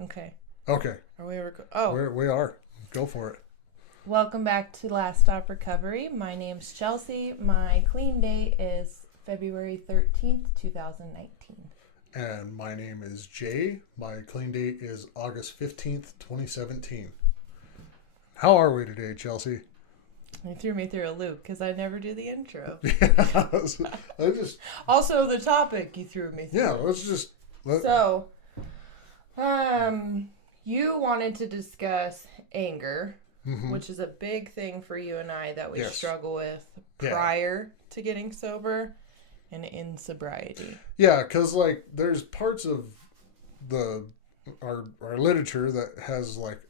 Okay. Okay. Are we We are. Go for it. Welcome back to Last Stop Recovery. My name's Chelsea. My clean date is February 13th, 2019. And my name is Jay. My clean date is August 15th, 2017. How are we today, Chelsea? You threw me through a loop because I never do the intro. Yeah. I just. Also, the topic you threw me through. Yeah, let's just. So, you wanted to discuss anger, which is a big thing for you and I that we struggle with prior to getting sober and in sobriety. Yeah, because, like, there's parts of our literature that has, like,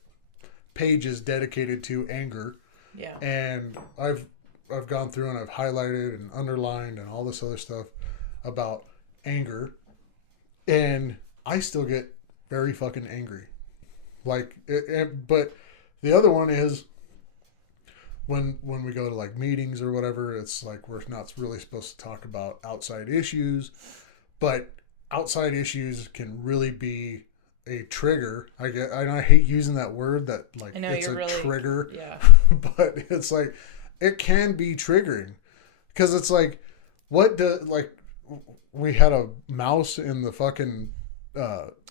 pages dedicated to anger. Yeah. And I've gone through and I've highlighted and underlined and all this other stuff about anger. And I still get very fucking angry. Like, but the other one is when we go to like meetings or whatever, it's like we're not really supposed to talk about outside issues, but outside issues can really be a trigger. I hate using that word that like it's a trigger. Yeah. But it's like it can be triggering because it's like we had a mouse in the fucking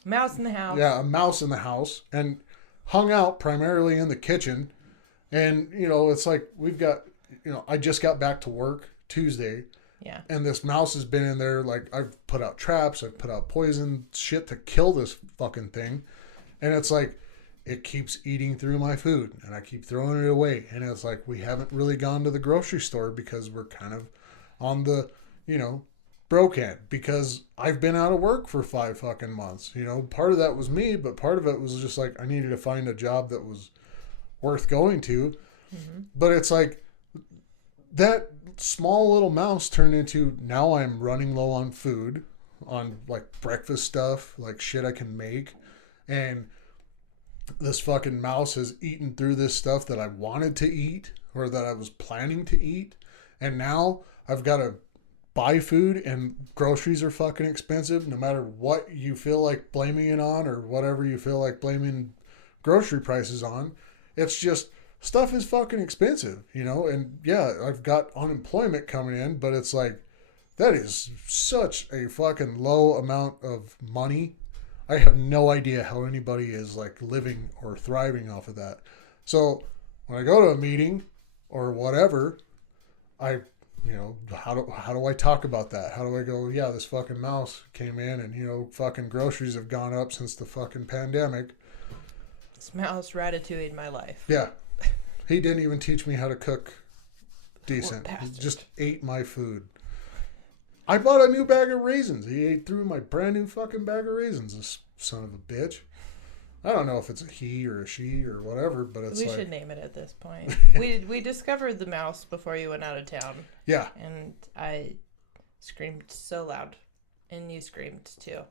mouse in the house. Yeah, a mouse in the house and hung out primarily in the kitchen. And, it's like we've got, I just got back to work Tuesday. Yeah. And this mouse has been in there. Like, I've put out traps. I've put out poison shit to kill this fucking thing. And it's like, it keeps eating through my food. And I keep throwing it away. And it's like, we haven't really gone to the grocery store because we're kind of on the, broke end. Because I've been out of work for 5 fucking months. Part of that was me, but part of it was just like, I needed to find a job that was worth going to. Mm-hmm. But it's like, that small little mouse turned into, now I'm running low on food, on like breakfast stuff, like shit I can make. And this fucking mouse has eaten through this stuff that I wanted to eat or that I was planning to eat. And now I've got to buy food, and groceries are fucking expensive no matter what you feel like blaming it on or whatever you feel like blaming grocery prices on. It's just, stuff is fucking expensive, and yeah, I've got unemployment coming in, but it's like, that is such a fucking low amount of money. I have no idea how anybody is like living or thriving off of that. So when I go to a meeting or whatever, how do I talk about that? How do I go, yeah, this fucking mouse came in and, fucking groceries have gone up since the fucking pandemic. This mouse ratatouille'd my life. Yeah. He didn't even teach me how to cook decent. He just ate my food. I bought a new bag of raisins. He ate through my brand new fucking bag of raisins, this son of a bitch. I don't know if it's a he or a she or whatever, but it's we should name it at this point. we discovered the mouse before you went out of town. Yeah. And I screamed so loud. And you screamed too.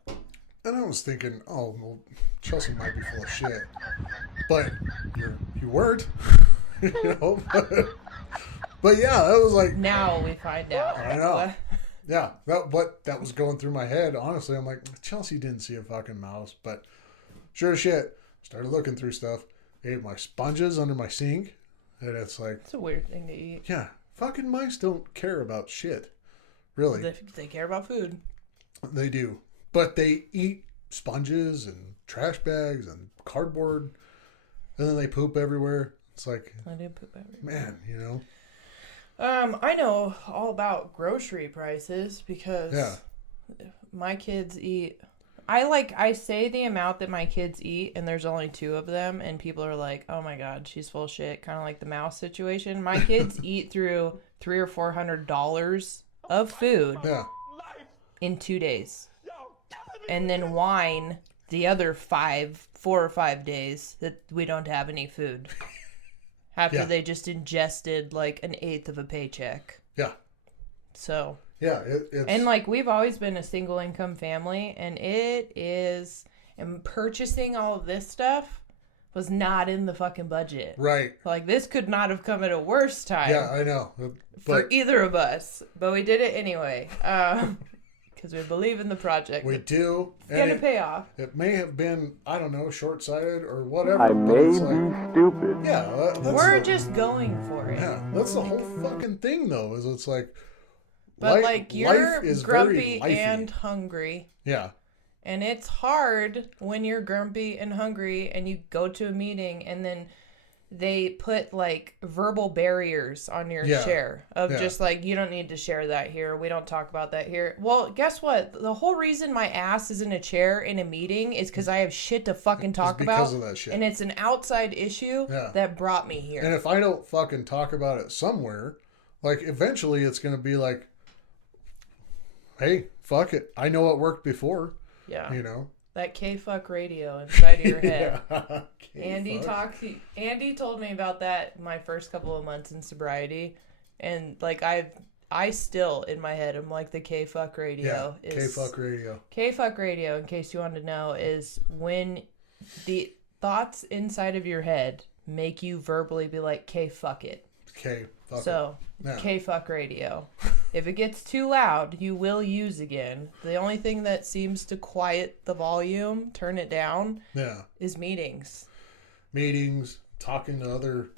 And I was thinking, oh, well, Chelsea might be full of shit. But you weren't. But yeah, that was like... Now we find out. I know. Yeah, that was going through my head. Honestly, I'm like, Chelsea didn't see a fucking mouse. But sure as shit, started looking through stuff. Ate my sponges under my sink. And it's like... It's a weird thing to eat. Yeah, fucking mice don't care about shit. Really. They care about food. They do. But they eat sponges and trash bags and cardboard, and then they poop everywhere. It's like, I do poop everywhere. Man, I know all about grocery prices because my kids eat. I say the amount that my kids eat, and there's only 2 of them, and people are like, "Oh my god, she's full of shit." Kind of like the mouse situation. My kids eat through $300 or $400 of food in 2 days. And then wine the other 4 or 5 days that we don't have any food. After they just ingested like an eighth of a paycheck. Yeah. So. Yeah. It's... And like we've always been a single income family, and and purchasing all of this stuff was not in the fucking budget. Right. Like this could not have come at a worse time. Yeah, I know. For either of us. But we did it anyway. because we believe in the project. We do. It's going to pay off. It may have been, I don't know, short-sighted or whatever. I may be stupid. Yeah. We're just going for it. Yeah, that's the whole fucking thing, though, is it's like... But, like, you're grumpy very and hungry. Yeah. And it's hard when you're grumpy and hungry and you go to a meeting and then they put like verbal barriers on your share of just like, you don't need to share that here. We don't talk about that here. Well, guess what? The whole reason my ass is in a chair in a meeting is because I have shit to fucking talk about. Because of that shit. And it's an outside issue that brought me here. And if I don't fucking talk about it somewhere, like eventually it's going to be like, hey, fuck it. I know it worked before. Yeah. You know? That K-fuck radio inside of your head. Andy told me about that my first couple of months in sobriety. And like I still in my head, I'm like the K-fuck radio. Yeah, K-fuck radio. K-fuck radio, in case you wanted to know, is when the thoughts inside of your head make you verbally be like, K-fuck it. K-fuck radio. If it gets too loud, you will use again. The only thing that seems to quiet the volume, turn it down, is meetings. Meetings, talking to other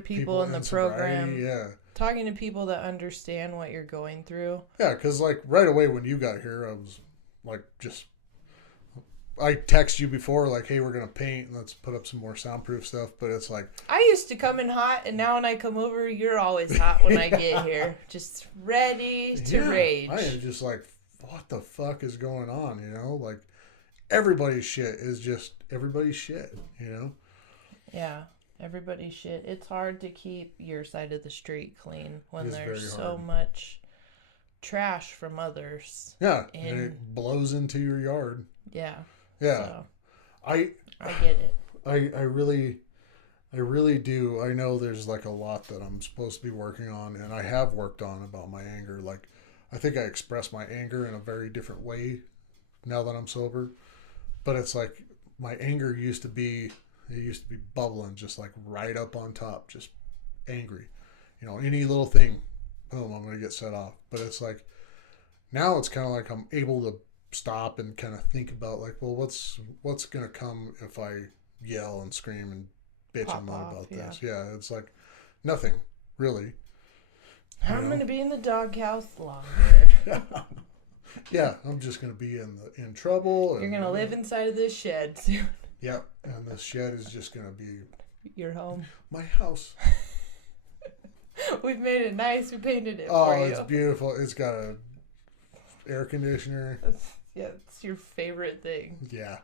people in the program. Yeah. Talking to people that understand what you're going through. Yeah, because like right away when you got here, I was like I text you before, like, hey, we're going to paint and let's put up some more soundproof stuff. But it's like... I used to come in hot, and now when I come over, you're always hot when I get here. Just ready to rage. I am just like, what the fuck is going on, you know? Like, everybody's shit is just everybody's shit, you know? Yeah, everybody's shit. It's hard to keep your side of the street clean when there's so much trash from others. Yeah, and it blows into your yard. Yeah. Yeah, so, I get it. I really do. I know there's like a lot that I'm supposed to be working on, and I have worked on about my anger. Like, I think I express my anger in a very different way now that I'm sober. But it's like my anger used to be bubbling, just like right up on top, just angry. You know, any little thing, boom, I'm gonna get set off. But it's like now it's kind of like I'm able to stop and kind of think about like, well, what's gonna come if I yell and scream and bitch and moan about this? Yeah, it's like nothing really. I'm gonna be in the doghouse longer. Yeah, I'm just gonna be in trouble. You're gonna live inside of this shed soon. Yep, and this shed is just gonna be your home, my house. We've made it nice. We painted it for you. Oh, it's beautiful. It's got a air conditioner. It's your favorite thing. Yeah.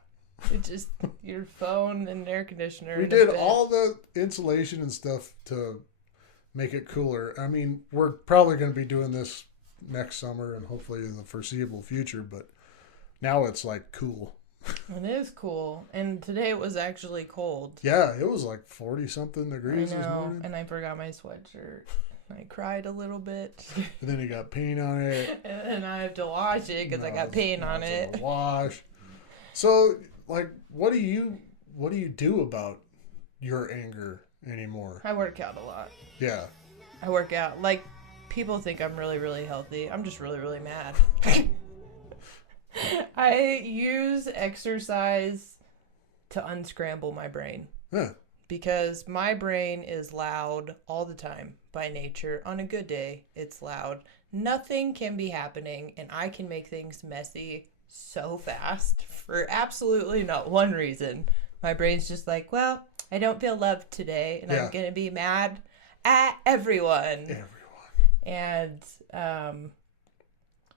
It's just your phone and air conditioner. We did all the insulation and stuff to make it cooler. I mean, we're probably going to be doing this next summer and hopefully in the foreseeable future, but now it's like cool. It is cool. And today it was actually cold. Yeah, it was like 40 something degrees I know, this morning. and I forgot my sweatshirt. I cried a little bit. And then you got paint on it. And I have to wash it because I got paint on it. Wash. So, like, what do you do about your anger anymore? I work out a lot. Yeah. I work out. Like, people think I'm really, really healthy. I'm just really, really mad. I use exercise to unscramble my brain. Yeah. Because my brain is loud all the time by nature. On a good day, it's loud. Nothing can be happening, and I can make things messy so fast for absolutely not one reason. My brain's just like, well, I don't feel loved today, and I'm going to be mad at everyone. And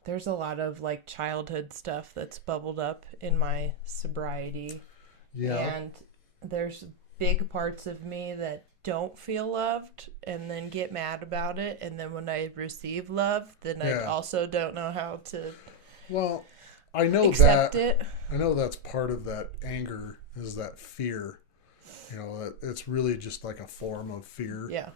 there's a lot of like childhood stuff that's bubbled up in my sobriety. Yeah. And there's big parts of me that don't feel loved and then get mad about it, and then when I receive love, then I also don't know how to I know accept it. I know that's part of that anger is that fear. You know, that it's really just like a form of fear. Yeah.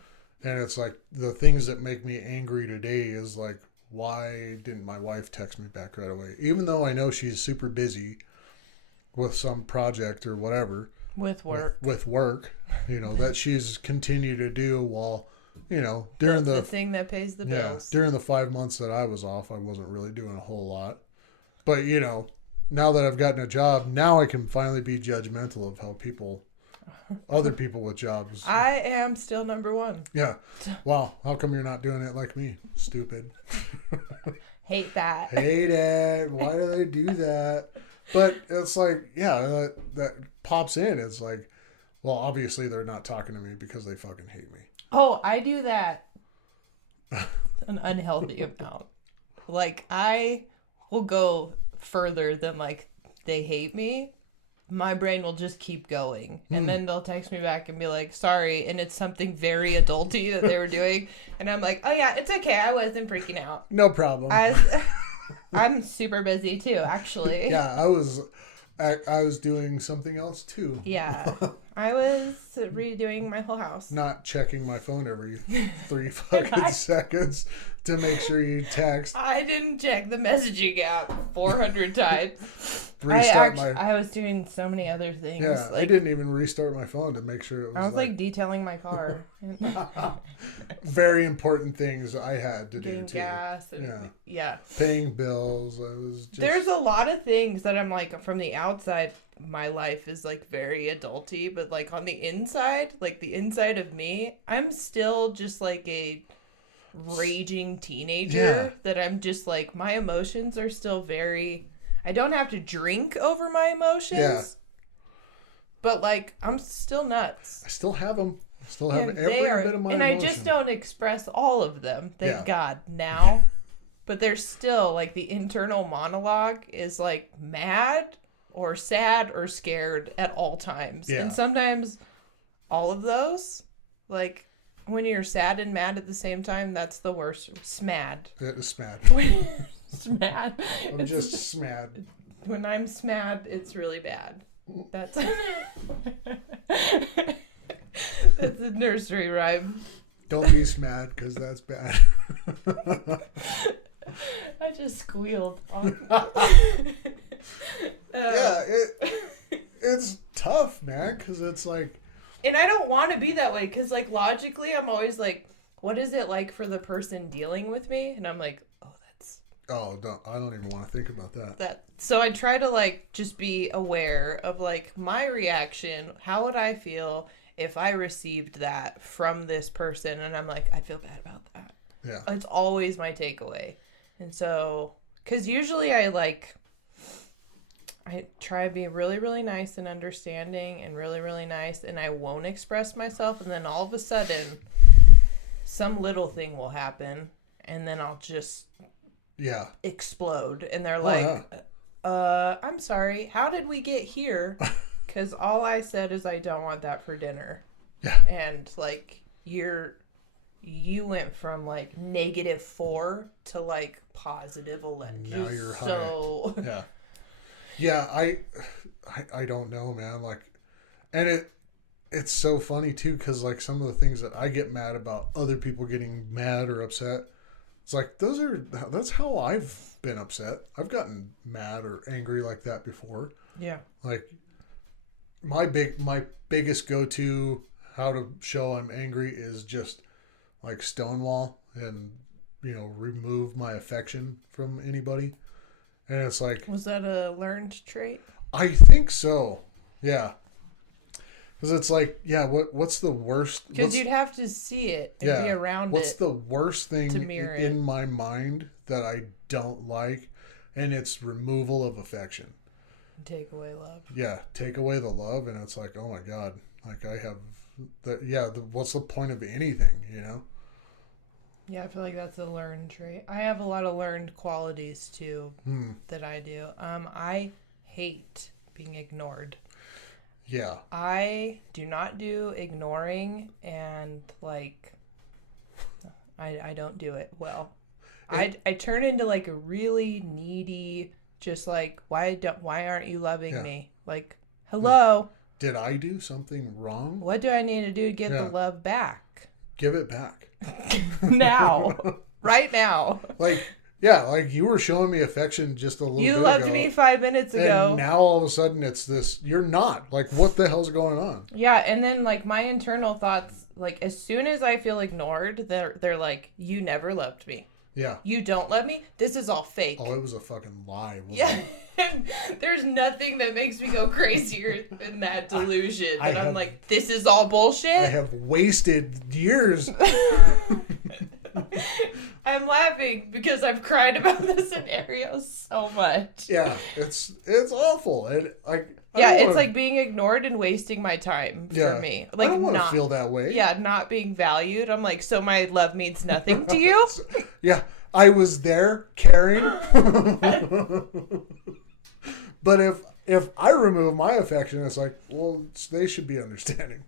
And it's like the things that make me angry today is like, why didn't my wife text me back right away? Even though I know she's super busy with some project or whatever. With work. With work, you know, that she's continued to do while, you know, during the thing that pays the bills. During the 5 months that I was off, I wasn't really doing a whole lot. But, you know, now that I've gotten a job, now I can finally be judgmental of how other people with jobs. I am still number one. Yeah. Wow. How come you're not doing it like me? Stupid. Hate that. Hate it. Why do they do that? But it's like, yeah, that pops in. It's like, well, obviously they're not talking to me because they fucking hate me. Oh, I do that an unhealthy amount. Like, I will go further than, like, they hate me. My brain will just keep going. And then they'll text me back and be like, sorry. And it's something very adulty that they were doing. And I'm like, oh, yeah, it's okay. I wasn't freaking out. No problem. I'm super busy, too, actually. Yeah, I was doing something else, too. Yeah. I was redoing my whole house. Not checking my phone every 3 fucking seconds to make sure you text. I didn't check the messaging app 400 times. I was doing so many other things. Yeah, like, I didn't even restart my phone to make sure it was. I was like detailing my car. Very important things I had to Getting do too. Gas and yeah. Paying bills. I was just... There's a lot of things that I'm like, from the outside, my life is like very adulty, but like on the inside, like the inside of me, I'm still just like a raging teenager that I'm just like, my emotions are still very, I don't have to drink over my emotions, but like I'm still nuts. I still have them. I still have every bit of my and emotion. I just don't express all of them, thank God, now. But there's still like the internal monologue is like mad or sad or scared at all times. Yeah. And sometimes all of those, like when you're sad and mad at the same time, that's the worst. Smad. It is smad. Smad. I'm just smad. When I'm smad, it's really bad. That's that's a nursery rhyme. Don't be smad because that's bad. I just squealed. Yeah, it's tough, man, because it's like... And I don't want to be that way, because, like, logically, I'm always like, what is it like for the person dealing with me? And I'm like, oh, that's... Oh, I don't even want to think about that. So I try to, like, just be aware of, like, my reaction. How would I feel if I received that from this person? And I'm like, I feel bad about that. Yeah. It's always my takeaway. And so, because usually I try to be really, really nice and understanding and really, really nice, and I won't express myself, and then all of a sudden, some little thing will happen, and then I'll just explode. And they're like, I'm sorry, how did we get here? Because all I said is I don't want that for dinner. Yeah. And, like, you went from like -4 to like +11. Now you're so high. Yeah, I don't know, man. Like, and it's so funny too, because like some of the things that I get mad about, other people getting mad or upset, it's like that's how I've been upset. I've gotten mad or angry like that before. Yeah. Like my biggest go-to how to show I'm angry is just like stonewall and, you know, remove my affection from anybody. And it's like... Was that a learned trait? I think so. Yeah. Because it's like, yeah, what's the worst... Because you'd have to see it and be around it. What's the worst thing in my mind that I don't like? And it's removal of affection. Take away love. Yeah, take away the love, and it's like, oh my God. Like I have... what's the point of anything, you know? Yeah, I feel like that's a learned trait. I have a lot of learned qualities too that I do. I hate being ignored. Yeah. I do not do ignoring, and like I don't do it well. I turn into like a really needy, just like why aren't you loving me? Like, hello. Did I do something wrong? What do I need to do to get the love back? Give it back. Now. Right now. Like you were showing me affection just a little bit ago. You loved me 5 minutes ago. And now all of a sudden it's this, you're not. Like, what the hell's going on? Yeah, and then like my internal thoughts, like as soon as I feel ignored, they're like, you never loved me. Yeah. You don't love me? This is all fake. Oh, it was a fucking lie. Yeah. There's nothing that makes me go crazier than that delusion. I'm like, this is all bullshit? I have wasted years. I'm laughing because I've cried about this scenario so much. Yeah, it's awful. And it's like being ignored and wasting my time for me. Like, I don't want to feel that way. Yeah, not being valued. I'm like, so my love means nothing to you? Yeah, I was there caring. But if I remove my affection, it's like, well, they should be understanding.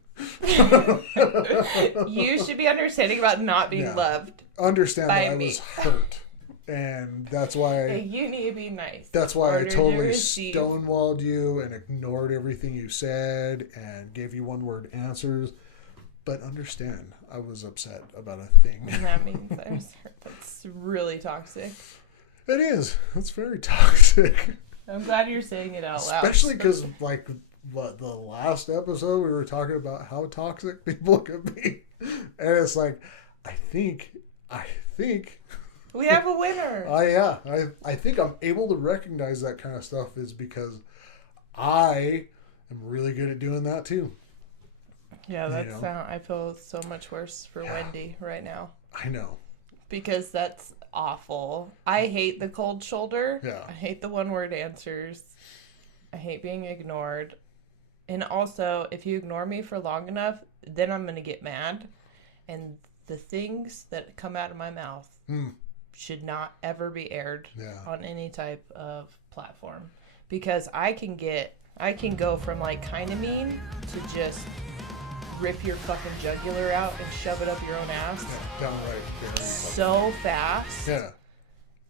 You should be understanding about not being loved. Understand that I was hurt. And that's why you need to be nice. That's why I totally stonewalled you and ignored everything you said and gave you one-word answers. But understand, I was upset about a thing. And that means I was hurt. That's really toxic. It is. It's very toxic. I'm glad you're saying it out loud. Especially because, like, the last episode we were talking about how toxic people can be. And it's like, I think we have a winner. I think I'm able to recognize that kind of stuff is because I am really good at doing that too. Yeah, I feel so much worse for Wendy right now. I know. Because that's awful. I hate the cold shoulder. Yeah. I hate the one-word answers. I hate being ignored. And also, if you ignore me for long enough, then I'm going to get mad. And the things that come out of my mouth should not ever be aired on any type of platform. Because I can go from like kind of mean to just rip your fucking jugular out and shove it up your own ass. Yeah, downright. So fast. Yeah.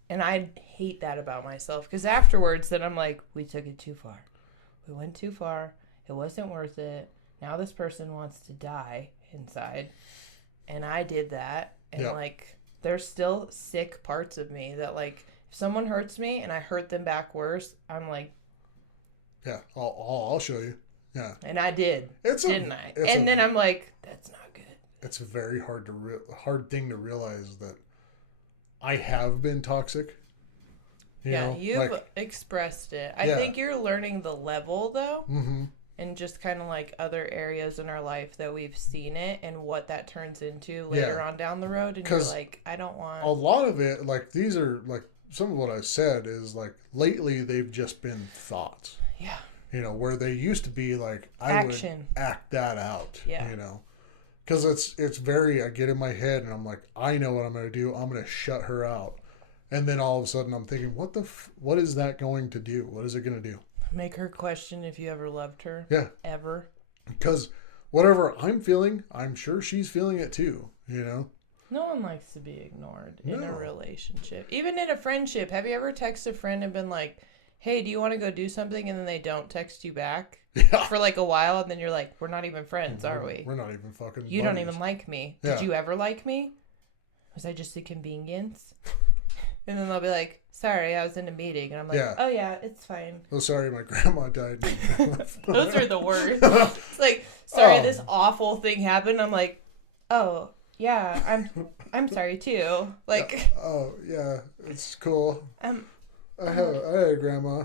And I hate that about myself. Because afterwards, then I'm like, we took it too far. We went too far. It wasn't worth it. Now this person wants to die inside. And I did that. And like, there's still sick parts of me that like, if someone hurts me and I hurt them back worse, I'm like, yeah, I'll show you. Yeah. And I did, didn't I? And then I'm like, that's not good. It's a very hard thing to realize that I have been toxic. You've expressed it. I think you're learning the level though. Mm-hmm. And just kind of like other areas in our life that we've seen it and what that turns into later on down the road. And you're like, I don't want... A lot of it, like these are like, some of what I said is like, lately they've just been thoughts. Yeah. Where they used to be like, I would act that out. Yeah. Because it's very, I get in my head and I'm like, I know what I'm going to do. I'm going to shut her out. And then all of a sudden I'm thinking, what is that going to do? What is it going to do? Make her question if you ever loved her. Yeah. Ever. Because whatever I'm feeling, I'm sure she's feeling it too, No one likes to be ignored in a relationship. Even in a friendship. Have you ever texted a friend and been like, hey, do you want to go do something? And then they don't text you back for like a while. And then you're like, we're not even friends, are we? We're not even fucking You buddies. don't even like me. Did you ever like me? Was I just a convenience? And then they'll be like, sorry, I was in a meeting. And I'm like, oh, yeah, it's fine. Oh, sorry, my grandma died. Those are the worst. It's like, sorry, this awful thing happened. I'm like, oh, yeah, I'm sorry, too. Like, oh, yeah, it's cool. I had a grandma.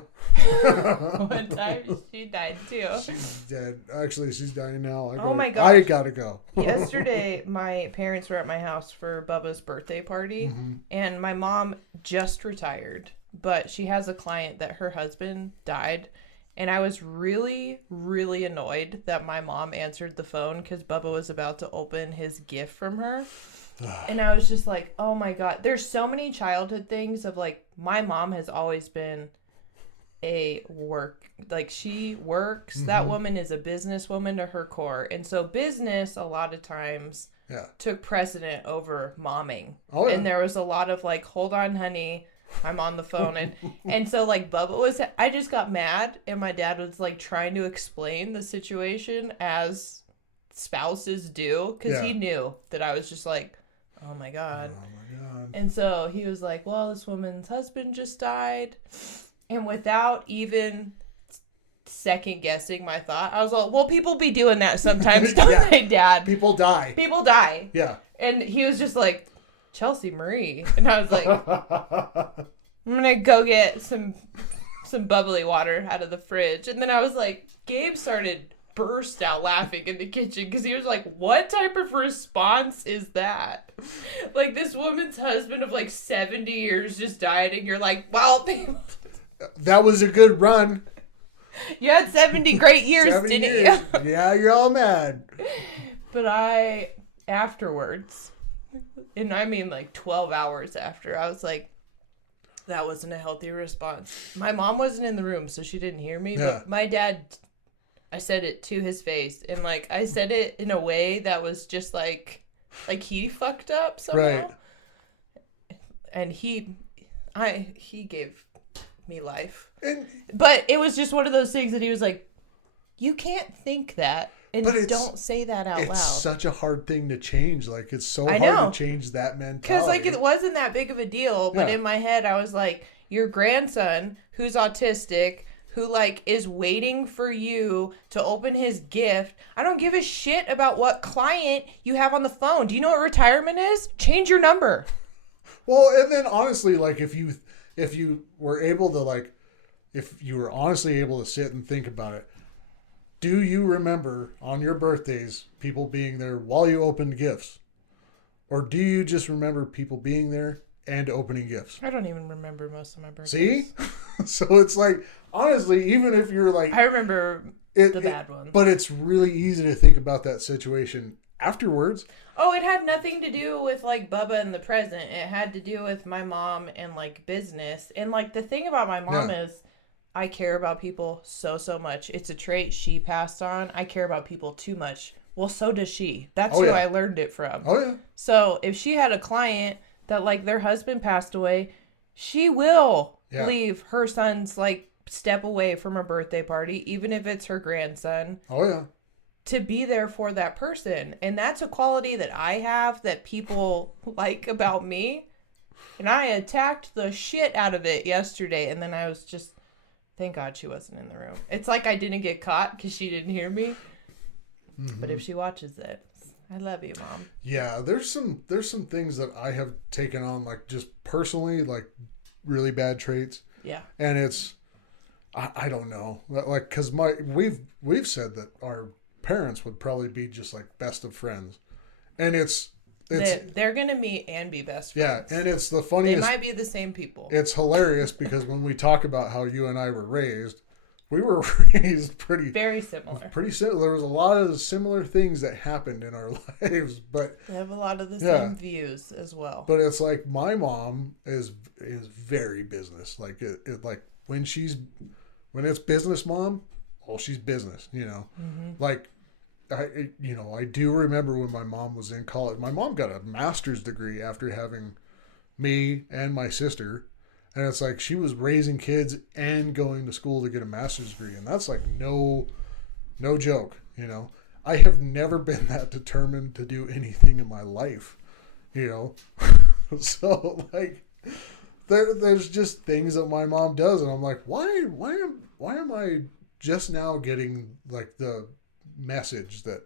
One time, she died, too. She's dead. Actually, she's dying now. My God. I gotta go. Yesterday, my parents were at my house for Bubba's birthday party, and my mom just retired, but she has a client that her husband died, and I was really, really annoyed that my mom answered the phone because Bubba was about to open his gift from her. And I was just like, oh my God. There's so many childhood things of like, my mom has always been she works. That woman is a businesswoman to her core. And so business a lot of times took precedent over momming. Oh, yeah. And there was a lot of like, hold on, honey, I'm on the phone. And so like I just got mad and my dad was like trying to explain the situation as spouses do. Cause he knew that I was just like, oh my God. And so he was like, well, this woman's husband just died. And without even second guessing my thought, I was like, well, people be doing that sometimes, don't they, Dad? People die. People die. Yeah. And he was just like, Chelsea Marie. And I was like, I'm going to go get some bubbly water out of the fridge. And then I was like, Gabe started burst out laughing in the kitchen because he was like, what type of response is that? Like, this woman's husband of like 70 years just died, and you're like, well, that was a good run. You had 70 great years, 70 didn't years. you? Yeah, you're all mad. But I, afterwards, and I mean like 12 hours after, I was like, that wasn't a healthy response. My mom wasn't in the room, so she didn't hear me. Yeah. But my dad, I said it to his face. And, like, I said it in a way that was just like he fucked up somehow. Right. And he gave me life. And, but it was just one of those things that he was like, you can't think that. And don't say that out loud. It's such a hard thing to change. Like, it's so I hard know. to change that mentality. Because, like, it wasn't that big of a deal. But Yeah. in my head, I was like, your grandson, who's autistic, who, like, is waiting for you to open his gift. I don't give a shit about what client you have on the phone. Do you know what retirement is? Change your number. Well, and then honestly, like, if you were able to, like, if you were honestly able to sit and think about it, do you remember on your birthdays people being there while you opened gifts? Or do you just remember people being there and opening gifts? I don't even remember most of my birthdays. See? So it's like, honestly, even if you're like... I remember the bad ones. But it's really easy to think about that situation afterwards. Oh, it had nothing to do with, like, Bubba and the present. It had to do with my mom and, like, business. And, like, the thing about my mom is I care about people so much. It's a trait she passed on. I care about people too much. Well, so does she. That's who I learned it from. Oh, yeah. So if she had a client that, like, their husband passed away, she will leave her son's, like, step away from a birthday party, even if it's her grandson. Oh, yeah. To be there for that person. And that's a quality that I have that people like about me. And I attacked the shit out of it yesterday. And then I was just, thank God she wasn't in the room. It's like I didn't get caught because she didn't hear me. Mm-hmm. But if she watches it, I love you, Mom. Yeah, there's some things that I have taken on, like, just personally, like, really bad traits. Yeah. And it's, I don't know. Like, because we've said that our parents would probably be just like best of friends, and they're gonna meet and be best friends. Yeah, and it's the funniest. They might be the same people. It's hilarious because when we talk about how you and I were raised, we were raised very similar. There was a lot of similar things that happened in our lives, but we have a lot of the same views as well. But it's like my mom is very business. Like it like when it's business mom, well, she's business. You know, like. I do remember when my mom was in college. My mom got a master's degree after having me and my sister. And it's like she was raising kids and going to school to get a master's degree. And that's like no joke, you know. I have never been that determined to do anything in my life, you know. So like there's just things that my mom does. And I'm like, why am I just now getting like the message that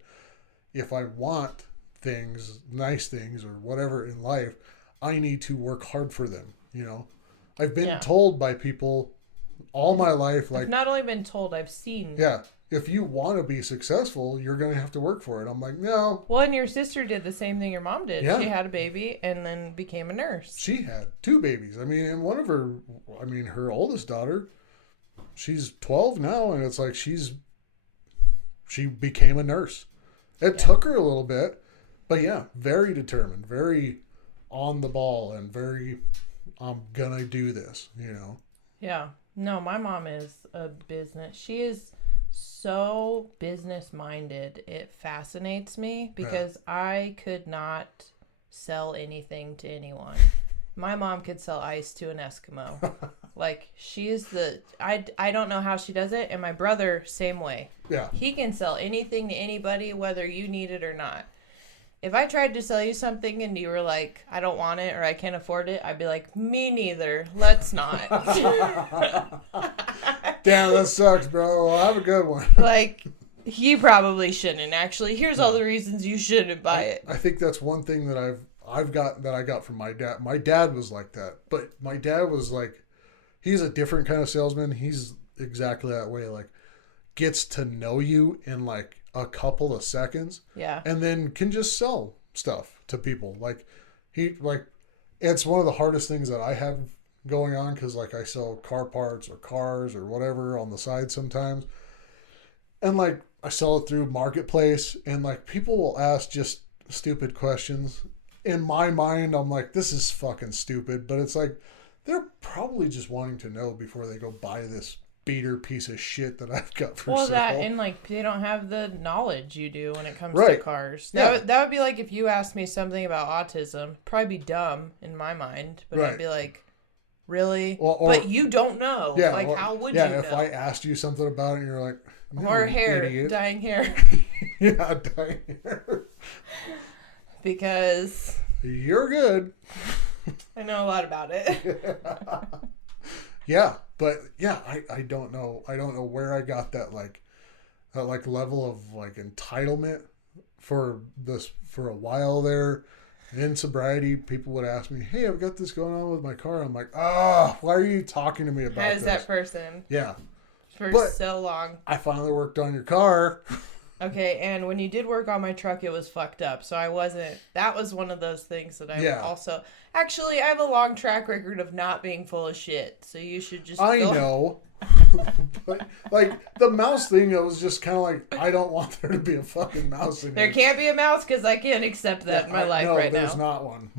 if I want things, nice things or whatever in life, I need to work hard for them, you know. I've been told by people all my life, like, I've not only been told, I've seen. Yeah, if you want to be successful, you're going to have to work for it. I'm like, no. Well, and your sister did the same thing your mom did. Yeah. She had a baby and then became a nurse. She had 2 babies. I mean, and her oldest daughter, she's 12 now, and it's like she became a nurse. It took her a little bit, but yeah, very determined, very on the ball, and very, I'm gonna do this, you know? Yeah. No, my mom is a business. She is so business minded. It fascinates me because I could not sell anything to anyone. My mom could sell ice to an Eskimo. Like, she's I don't know how she does it. And my brother, same way. Yeah. He can sell anything to anybody, whether you need it or not. If I tried to sell you something and you were like, I don't want it or I can't afford it, I'd be like, me neither. Let's not. Damn, that sucks, bro. Well, have a good one. Like, you probably shouldn't, actually. Here's all the reasons you shouldn't buy it. I think that's one thing that I got from my dad. My dad was like that, but my dad was like, he's a different kind of salesman. He's exactly that way. Like, gets to know you in like a couple of seconds. Yeah. And then can just sell stuff to people. Like, it's one of the hardest things that I have going on, because like I sell car parts or cars or whatever on the side sometimes. And like I sell it through Marketplace, and like people will ask just stupid questions. In my mind, I'm like, this is fucking stupid, but it's like they're probably just wanting to know before they go buy this beater piece of shit that I've got for sale. That, and like they don't have the knowledge you do when it comes to Right. cars. Yeah. That would be like if you asked me something about autism, probably be dumb in my mind, but Right. I'd be like, really? Or, but you don't know. Yeah, like, or, how would yeah, you know? if I asked you something about it and you're like, no, or hair, idiot. dyeing hair. Yeah, dyeing hair. Because you're good. I know a lot about it. Yeah, but yeah, I don't know. I don't know where I got that level of like entitlement for this. For a while there in sobriety, people would ask me, "Hey, I've got this going on with my car." I'm like, "Oh, why are you talking to me about As this?" that person. Yeah. For so long. I finally worked on your car. Okay, and when you did work on my truck, it was fucked up. So I wasn't... That was one of those things that I also... Actually, I have a long track record of not being full of shit. So you should just I know. But, like, the mouse thing, I was just kind of like, I don't want there to be a fucking mouse in there. There can't be a mouse because I can't accept that in my life right now. No, there's not one.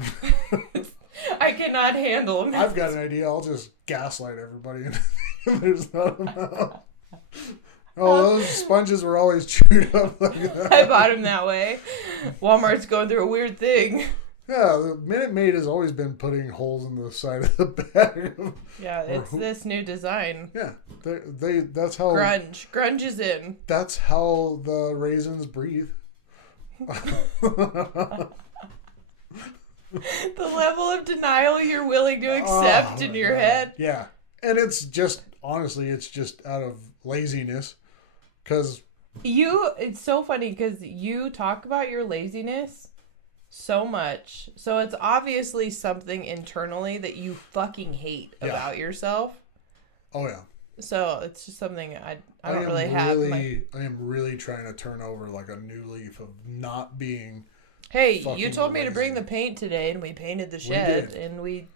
I cannot handle a mouse. I've got an idea. I'll just gaslight everybody. There's not a mouse. Oh, those sponges were always chewed up like that. I bought them that way. Walmart's going through a weird thing. Yeah, the Minute Maid has always been putting holes in the side of the bag. Yeah, it's this new design. Yeah, that's how... Grunge. Grunge is in. That's how the raisins breathe. The level of denial you're willing to accept in your head. Yeah. And it's just, honestly, it's just out of laziness. Because... It's so funny because you talk about your laziness so much. So it's obviously something internally that you fucking hate about yourself. Oh, yeah. So it's just something I don't really have. I am really trying to turn over like a new leaf of not being... Hey, you told me to bring the paint today, and we painted the shed, and we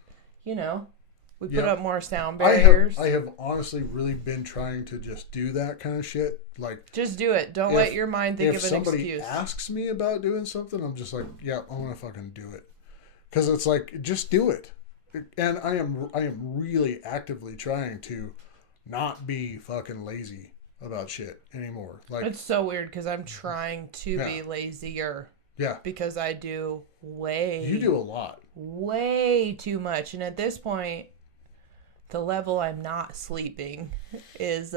put up more sound barriers. I have honestly really been trying to just do that kind of shit. Like, just do it. Don't let your mind think of an excuse. If somebody asks me about doing something, I'm just like, yeah, I'm gonna fucking do it, because it's like, just do it. And I am really actively trying to not be fucking lazy about shit anymore. Like, it's so weird because I'm trying to be lazier. Yeah. Because I do You do a lot. Way too much. And at this point, the level I'm not sleeping is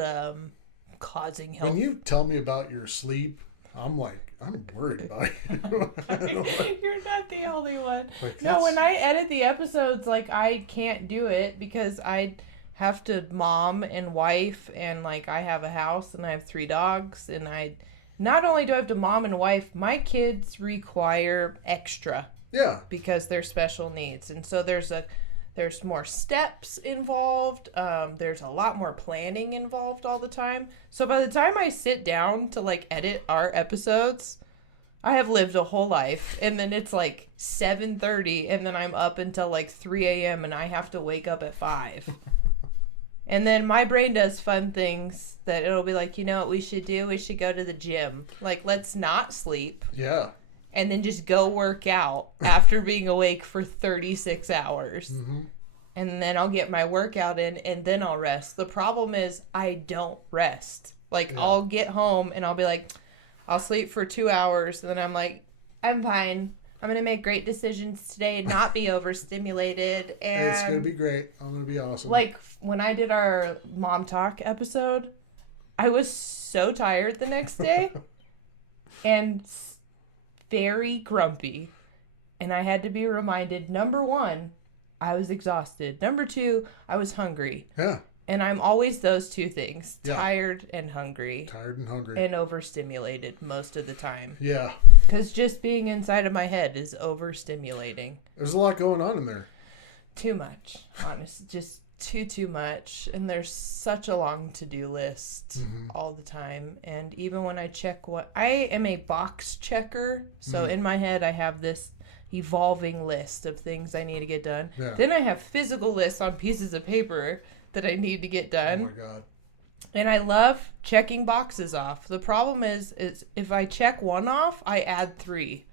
causing health. When you tell me about your sleep, I'm like, I'm worried about you. You're not the only one. Like, no, when I edit the episodes, like, I can't do it because I have to mom and wife, and like I have a house and I have 3 dogs, and not only do I have to mom and wife, my kids require extra. Yeah. Because they're special needs. And so there's more steps involved. There's a lot more planning involved all the time. So by the time I sit down to like edit our episodes, I have lived a whole life. And then it's like 7:30 and then I'm up until like 3 a.m. and I have to wake up at 5. And then my brain does fun things that it'll be like, you know what we should do? We should go to the gym. Like, let's not sleep. Yeah. And then just go work out after being awake for 36 hours. Mm-hmm. And then I'll get my workout in and then I'll rest. The problem is I don't rest. Like, I'll get home and I'll be like, I'll sleep for 2 hours. And then I'm like, I'm fine. I'm going to make great decisions today and not be overstimulated. And it's going to be great. I'm going to be awesome. Like, when I did our Mom Talk episode, I was so tired the next day and very grumpy. And I had to be reminded, number 1, I was exhausted. Number 2, I was hungry. Yeah. And I'm always those two things. Yeah. Tired and hungry. Tired and hungry. And overstimulated most of the time. Yeah. Because just being inside of my head is overstimulating. There's a lot going on in there. Too much, honestly. Just too much. And there's such a long to-do list all the time. And even when I check I am a box checker. So in my head, I have this evolving list of things I need to get done. Yeah. Then I have physical lists on pieces of paper that I need to get done. Oh my God. And I love checking boxes off. The problem is if I check one off, I add 3.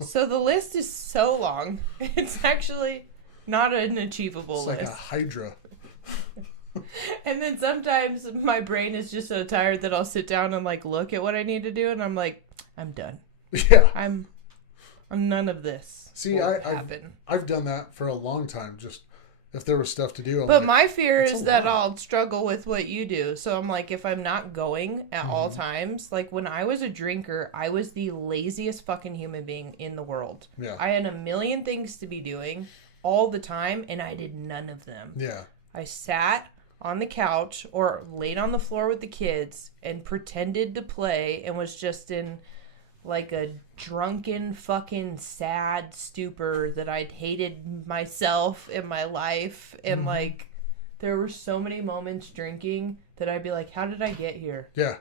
So the list is so long. It's actually not an achievable list. It's like a hydra. And then sometimes my brain is just so tired that I'll sit down and like look at what I need to do, and I'm like, I'm done. Yeah. I'm none of this. See, I've done that for a long time. Just if there was stuff to do. But my fear is that I'll struggle with what you do. So I'm like, if I'm not going at all times, like when I was a drinker, I was the laziest fucking human being in the world. Yeah. I had a million things to be doing all the time, and I did none of them. Yeah. I sat on the couch or laid on the floor with the kids and pretended to play and was just in like a drunken fucking sad stupor that I'd hated myself in my life. And like there were so many moments drinking that I'd be like, how did I get here? Yeah.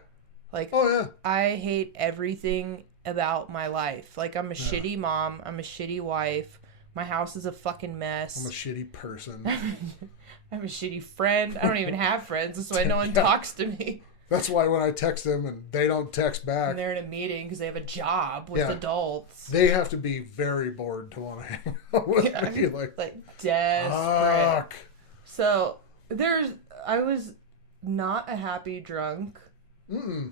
Like, oh yeah, I hate everything about my life. Like, I'm a shitty mom. I'm a shitty wife. My house is a fucking mess. I'm a shitty person. I'm a shitty friend. I don't even have friends. That's why no one talks to me. That's why when I text them and they don't text back. And they're in a meeting because they have a job with adults. They have to be very bored to want to hang out with me. Like desperate. Fuck. So I was not a happy drunk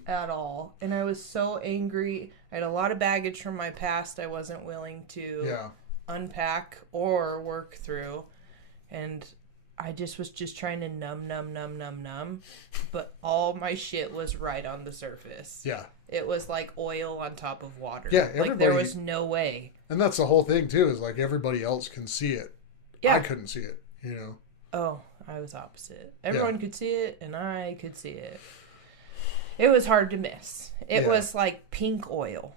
at all. And I was so angry. I had a lot of baggage from my past I wasn't willing to unpack or work through. And I was trying to numb. But all my shit was right on the surface. Yeah. It was like oil on top of water. Yeah. Like there was no way. And that's the whole thing too, is like everybody else can see it. Yeah. I couldn't see it, you know. Oh, I was opposite. Everyone could see it and I could see it. It was hard to miss. It was like pink oil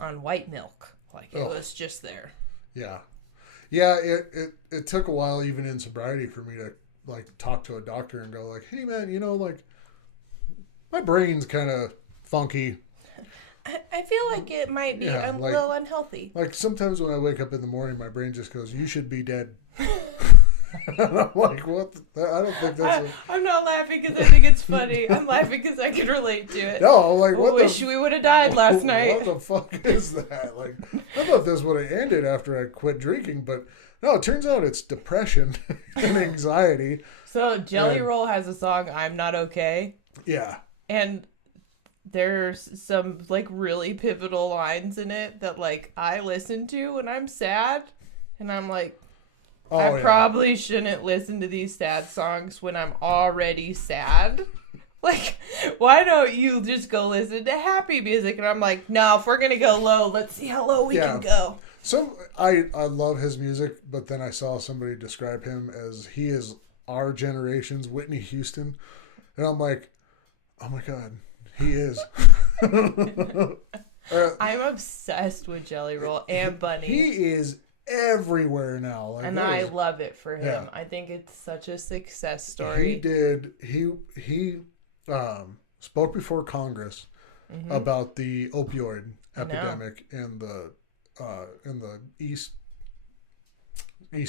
on white milk. Like it was just there. Yeah. Yeah, it took a while even in sobriety for me to like talk to a doctor and go like, hey man, you know, like my brain's kind of funky. I feel like it might be a little unhealthy. Like sometimes when I wake up in the morning, my brain just goes, you should be dead. And I'm like, what? I don't think that's... I'm not laughing because I think it's funny. I'm laughing because I can relate to it. No, like, what wish we would have died last night. What the fuck is that? Like, I thought this would have ended after I quit drinking, but no, it turns out it's depression and anxiety. So Jelly Roll has a song, I'm Not Okay. Yeah. And there's some, like, really pivotal lines in it that, like, I listen to when I'm sad, and I'm like... I probably shouldn't listen to these sad songs when I'm already sad. Like, why don't you just go listen to happy music? And I'm like, no, if we're going to go low, let's see how low we can go. So I love his music, but then I saw somebody describe him as he is our generation's Whitney Houston. And I'm like, oh my God, he is. I'm obsessed with Jelly Roll and Bunny. He is everywhere now, like, and I love it for him. I think it's such a success story. He spoke before Congress about the opioid epidemic in the East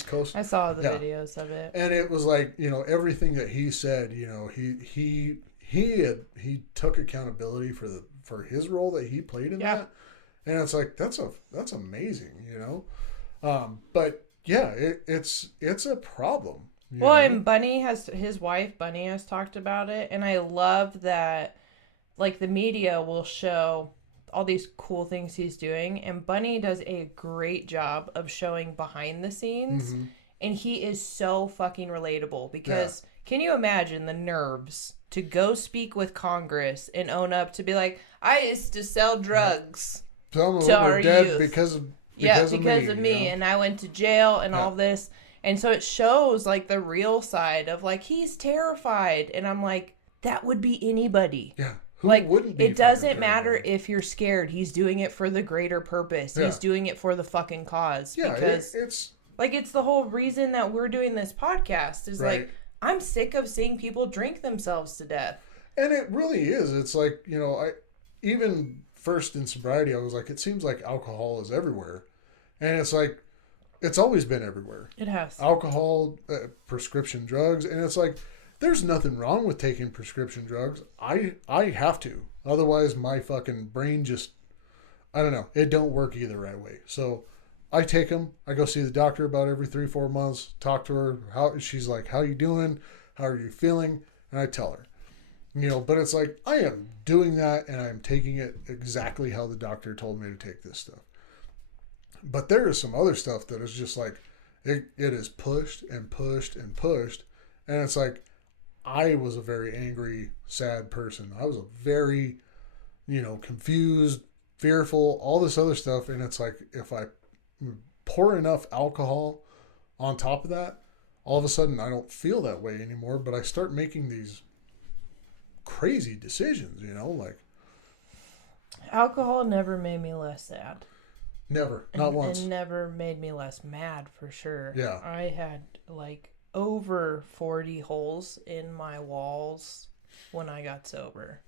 Coast. I saw the videos of it, and it was like, you know, everything that he said, you know, he took accountability for his role that he played in that, and it's like that's amazing, you know. But yeah, it's a problem. Well, and his wife Bunny has talked about it, and I love that, like, the media will show all these cool things he's doing, and Bunny does a great job of showing behind the scenes, and he is so fucking relatable because can you imagine the nerves to go speak with Congress and own up to be like, I used to sell drugs to our dead youth because of me, and I went to jail and all this. And so it shows like the real side of like, he's terrified. And I'm like, that would be anybody. Yeah. Who like, wouldn't be it doesn't matter terrified? if you're scared. He's doing it for the greater purpose. Yeah. He's doing it for the fucking cause. Yeah, because it's like, it's the whole reason that we're doing this podcast is right. like, I'm sick of seeing people drink themselves to death. And it really is. It's like, you know, I even first in sobriety, I was like, it seems like alcohol is everywhere. And it's like, it's always been everywhere. It has. Alcohol, prescription drugs. And it's like, there's nothing wrong with taking prescription drugs. I have to. Otherwise, my fucking brain just, I don't know. It don't work either right way. So I take them. I go see the doctor about every 3-4 months. Talk to her. She's like, how you doing? How are you feeling? And I tell her. You know, but it's like, I am doing that and I'm taking it exactly how the doctor told me to take this stuff. But there is some other stuff that is just like, it is pushed and pushed and pushed. And it's like, I was a very angry, sad person. I was a very, you know, confused, fearful, all this other stuff. And it's like, if I pour enough alcohol on top of that, all of a sudden I don't feel that way anymore. But I start making these crazy decisions, you know, like Alcohol never made me less sad. Never, not once. And never made me less mad, for sure. Yeah. I had like over 40 holes in my walls when I got sober.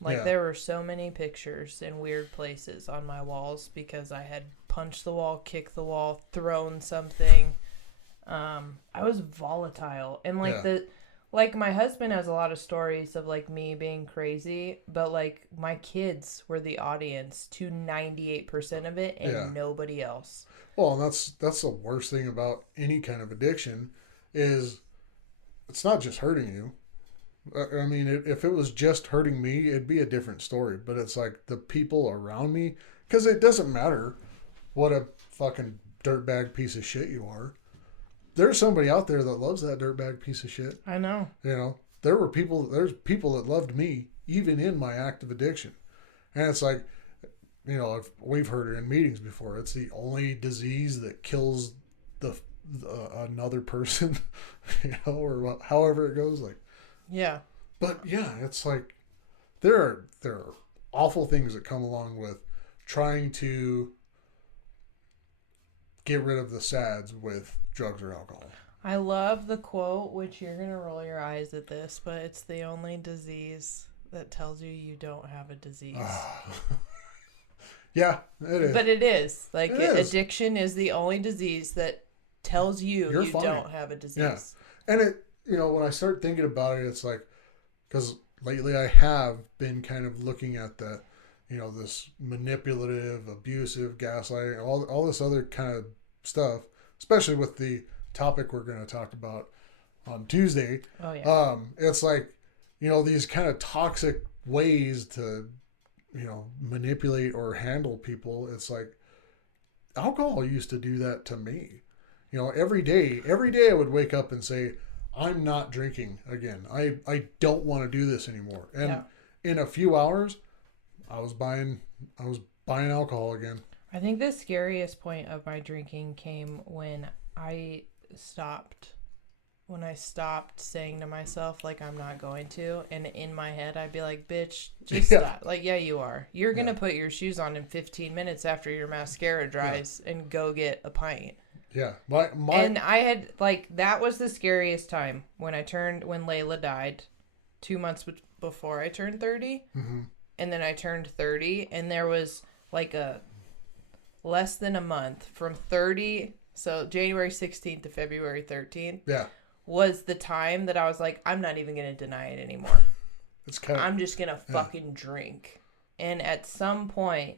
Like there were so many pictures in weird places on my walls because I had punched the wall, kicked the wall, thrown something. I was volatile. And like my husband has a lot of stories of like me being crazy, but like my kids were the audience to 98% of it and nobody else. Well, and that's the worst thing about any kind of addiction is it's not just hurting you. I mean, if it was just hurting me, it'd be a different story. But it's like the people around me, because it doesn't matter what a fucking dirtbag piece of shit you are. There's somebody out there that loves that dirtbag piece of shit. I know. You know, there's people that loved me even in my active addiction. And it's like, you know, we've heard it in meetings before. It's the only disease that kills another person, you know, or however it goes. Like, yeah. But yeah, it's like there are awful things that come along with trying to get rid of the sads with drugs or alcohol. I love the quote, which you're going to roll your eyes at this, but it's the only disease that tells you don't have a disease. Yeah, it is. But it is. Like, addiction is the only disease that tells you don't have a disease. Yeah. And it, you know, when I start thinking about it, it's like, because lately I have been kind of looking at the, you know, this manipulative, abusive, gaslighting, all this other kind of stuff, especially with the topic we're going to talk about on Tuesday. Oh, yeah. It's like, you know, these kind of toxic ways to, you know, manipulate or handle people. It's like alcohol used to do that to me. You know, every day I would wake up and say, I'm not drinking again. I don't want to do this anymore. And in a few hours, I was buying alcohol again. I think the scariest point of my drinking came when I stopped saying to myself, like, I'm not going to. And in my head, I'd be like, bitch, just stop. Like, yeah, you are. You're going to put your shoes on in 15 minutes after your mascara dries and go get a pint. Yeah. And I had, like, that was the scariest time when Layla died 2 months before I turned 30. Mm-hmm. And then I turned 30. And there was, like, a less than a month from 30. So January 16th to February 13th. Yeah. Was the time that I was like, I'm not even going to deny it anymore. I'm just going to fucking drink. And at some point,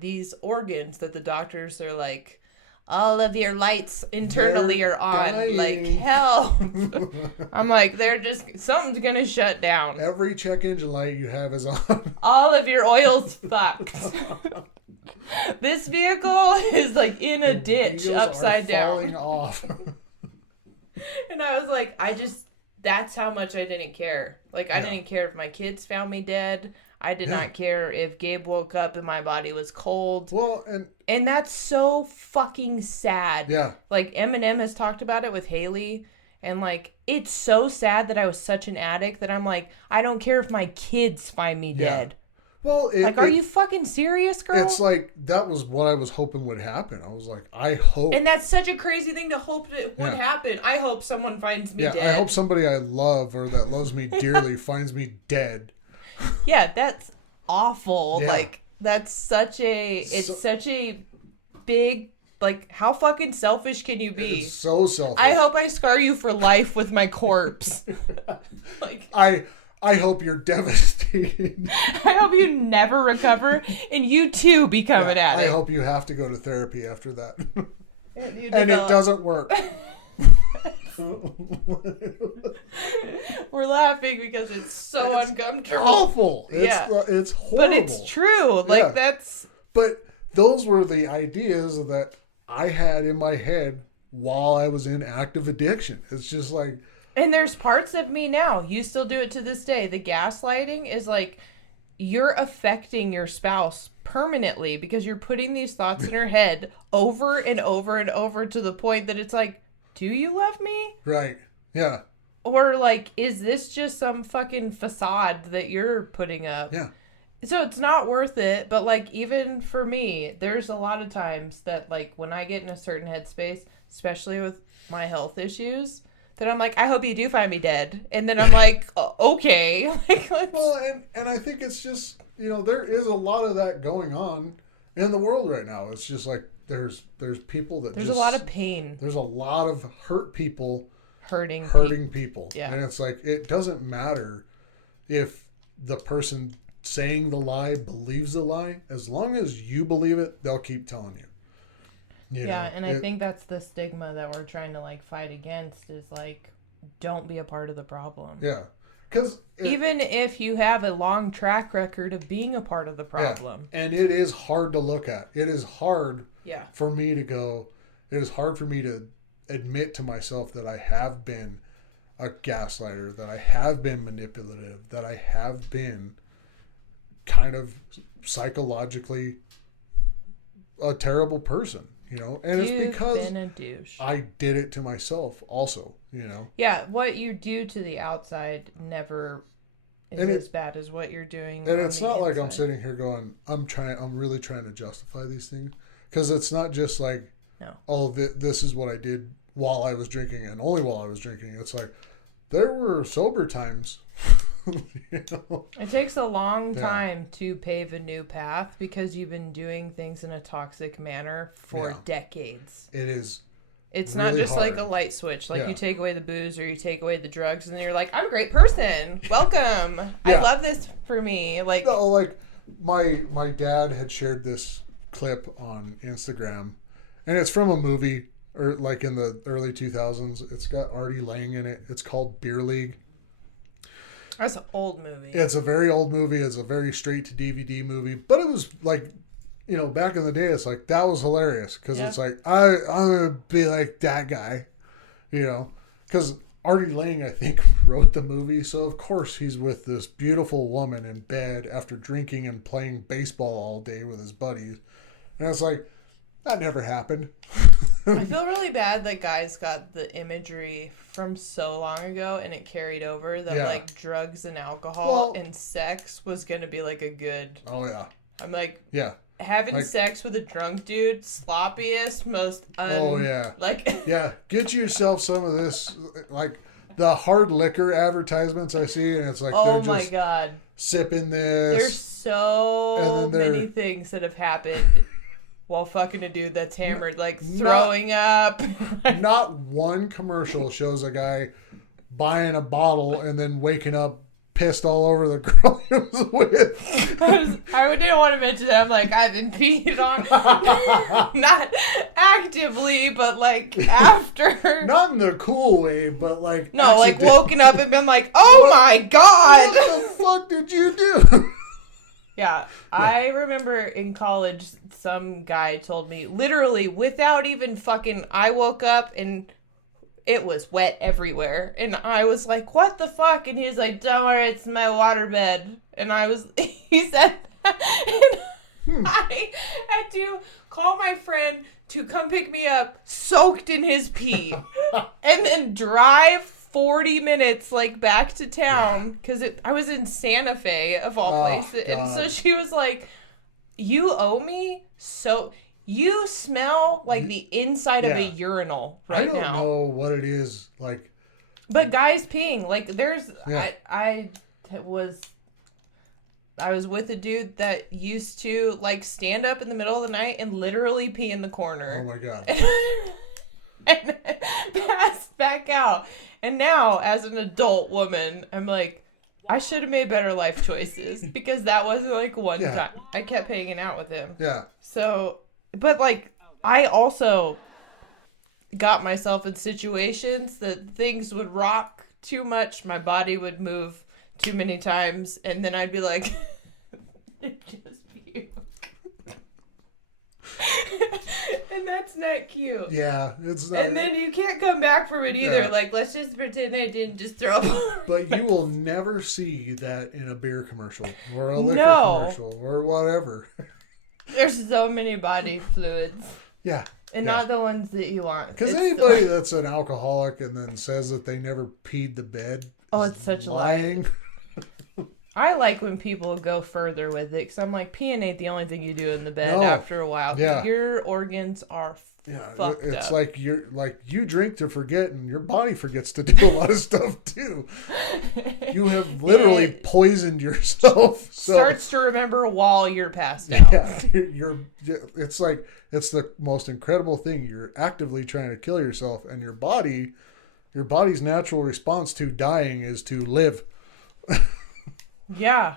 these organs that the doctors are like, all of your lights internally are on. Dying. Like, hell. I'm like, something's going to shut down. Every check engine light you have is on. All of your oil's fucked. This vehicle is like in a ditch upside down. Falling off. And I was like, that's how much I didn't care. Like, I didn't care if my kids found me dead. I did not care if Gabe woke up and my body was cold. Well, and that's so fucking sad. Yeah. Like, Eminem has talked about it with Haley. And, like, it's so sad that I was such an addict that I'm like, I don't care if my kids find me dead. Well, are you fucking serious, girl? It's like, that was what I was hoping would happen. I was like, I hope. And that's such a crazy thing to hope that would happen. I hope someone finds me dead. I hope somebody I love or that loves me dearly finds me dead. Yeah, that's awful. Yeah. Like, that's such a big, like, how fucking selfish can you be? It's so selfish. I hope I scar you for life with my corpse. Like, I hope you're devastated. I hope you never recover and you too become an addict. I hope you have to go to therapy after that. And it doesn't work. We're laughing because it's so uncomfortable. Awful. It's horrible. But it's true. Like, that's... But those were the ideas that I had in my head while I was in active addiction. It's just like... And there's parts of me now. You still do it to this day. The gaslighting is like, you're affecting your spouse permanently because you're putting these thoughts in her head over and over and over to the point that it's like, do you love me? Right. Yeah. Or like, is this just some fucking facade that you're putting up? Yeah. So it's not worth it. But like, even for me, there's a lot of times that like when I get in a certain headspace, especially with my health issues, that I'm like, I hope you do find me dead. And then I'm like, okay. Well, and I think it's just, there is a lot of that going on in the world right now. It's just like there's people that there's a lot of pain. There's a lot of hurt people hurting people. Yeah. And it's like, it doesn't matter if the person saying the lie believes the lie. As long as you believe it, they'll keep telling you. I think that's the stigma that we're trying to like fight against is like, don't be a part of the problem. Yeah. Because even if you have a long track record of being a part of the problem. Yeah. And it is hard to look at. It is hard for me to go, it is hard for me to admit to myself that I have been a gaslighter, that I have been manipulative, that I have been kind of psychologically a terrible person. And it's because been a douche. I did it to myself also, Yeah, what you do to the outside never is as bad as what you're doing. And it's not inside. like I'm sitting here going, I'm really trying to justify these things. Because it's not just like, this is what I did while I was drinking and only while I was drinking. It's like, there were sober times. It takes a long time to pave a new path because you've been doing things in a toxic manner for decades. It's really not just hard. Like a light switch. Like you take away the booze or you take away the drugs and then you're like, I'm a great person. Welcome. I love this for me. Like, no, like my dad had shared this clip on Instagram and it's from a movie or like in the early 2000s. It's got Artie Lang in it. It's called Beer League. That's an old movie. It's a very old movie. It's a very straight to DVD movie. But it was like, back in the day, it's like, that was hilarious. Because it's like, I'm going to be like that guy. Because Artie Lang, I think, wrote the movie. So, of course, he's with this beautiful woman in bed after drinking and playing baseball all day with his buddies. And it's like, that never happened. I feel really bad that guys got the imagery from so long ago and it carried over that like drugs and alcohol and sex was going to be like a good... Oh, yeah. I'm like... Yeah. Having sex with a drunk dude, sloppiest, most Oh, yeah. Like... Yeah. Get yourself some of this, like, the hard liquor advertisements I see, and it's like, oh, they're just my God. sipping this. There's so many things that have happened while fucking a dude that's hammered, like throwing up. Not one commercial shows a guy buying a bottle and then waking up pissed all over the girl he was with. I didn't want to mention that. I'm like, I've been peed on. Not actively, but like after. Not in the cool way, but like. No, like woken up and been like, oh my God. What the fuck did you do? Yeah, I remember in college, some guy told me, literally, without even fucking, I woke up and it was wet everywhere. And I was like, what the fuck? And he's like, don't worry, it's my waterbed. And he said that. And I had to call my friend to come pick me up, soaked in his pee, and then drive 40 minutes like back to town because I was in Santa Fe of all places. God. And so she was like, you owe me, so you smell like the inside of a urinal right now. I don't know what it is like, but guys peeing, like there's I was with a dude that used to like stand up in the middle of the night and literally pee in the corner. Oh my God. And pass back out. And now, as an adult woman, I'm like, I should have made better life choices because that wasn't like one time. I kept hanging out with him. Yeah. So, but like, I also got myself in situations that things would rock too much. My body would move too many times. And then I'd be like, it just puke. And that's not cute. Yeah, it's not. And then you can't come back from it either. Yeah. Like, let's just pretend I didn't just throw up. But you will never see that in a beer commercial or a liquor commercial or whatever. There's so many body fluids. Yeah. And not the ones that you want. Because anybody that's an alcoholic and then says that they never peed the bed. Oh, it's such lying. I like when people go further with it because I'm like, peeing ain't the only thing you do in the bed after a while. Yeah. Your organs are fucked it's up. like you drink to forget and your body forgets to do a lot of stuff too. You have literally poisoned yourself. Starts to remember while you're passed out. Yeah, it's like, it's the most incredible thing. You're actively trying to kill yourself and your body's natural response to dying is to live. Yeah.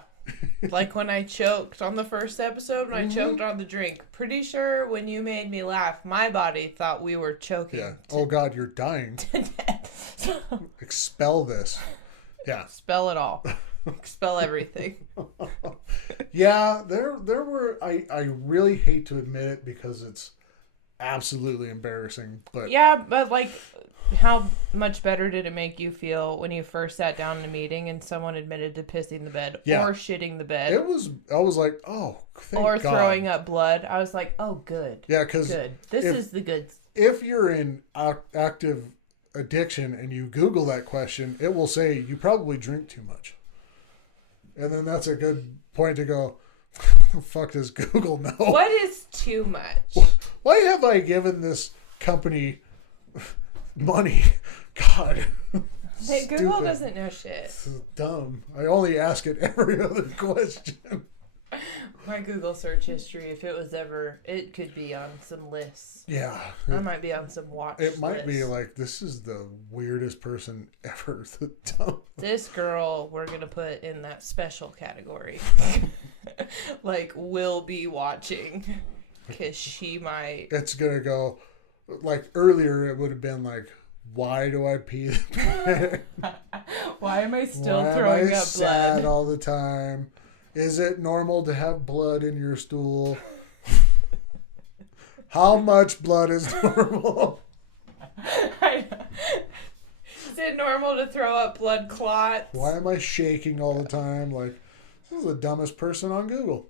Like when I choked on the first episode, when I choked on the drink. Pretty sure when you made me laugh, my body thought we were choking. Yeah. Oh God, you're dying. To death. Expel this. Yeah. Expel it all. Expel everything. Yeah, there were, I really hate to admit it because it's absolutely embarrassing, but yeah, but like, how much better did it make you feel when you first sat down in a meeting and someone admitted to pissing the bed or shitting the bed? I was like, oh, thank God. Throwing up blood. I was like, oh, good. Yeah, because this is the good. If you're in active addiction and you Google that question, it will say you probably drink too much. And then that's a good point to go, the fuck does Google know? What is too much? Why have I given this company money? God. Hey, Google doesn't know shit. This is dumb. I only ask it every other question. My Google search history, if it was ever, it could be on some lists. Yeah. I might be on some watch lists. It might be like, this is the weirdest person ever. This girl, we're going to put in that special category. Like, will be watching. Because she might. It's going to go, like, earlier it would have been like, why do I pee? Why am I still throwing up blood? Sad all the time? Is it normal to have blood in your stool? How much blood is normal? I know. Is it normal to throw up blood clots? Why am I shaking all the time? Like, this is the dumbest person on Google.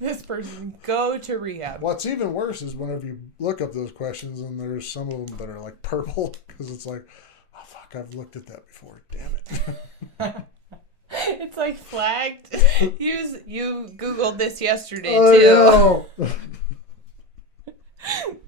This person, go to rehab. What's even worse is whenever you look up those questions and there's some of them that are like purple because it's like, oh fuck, I've looked at that before. Damn it. It's like flagged. You Googled this yesterday too.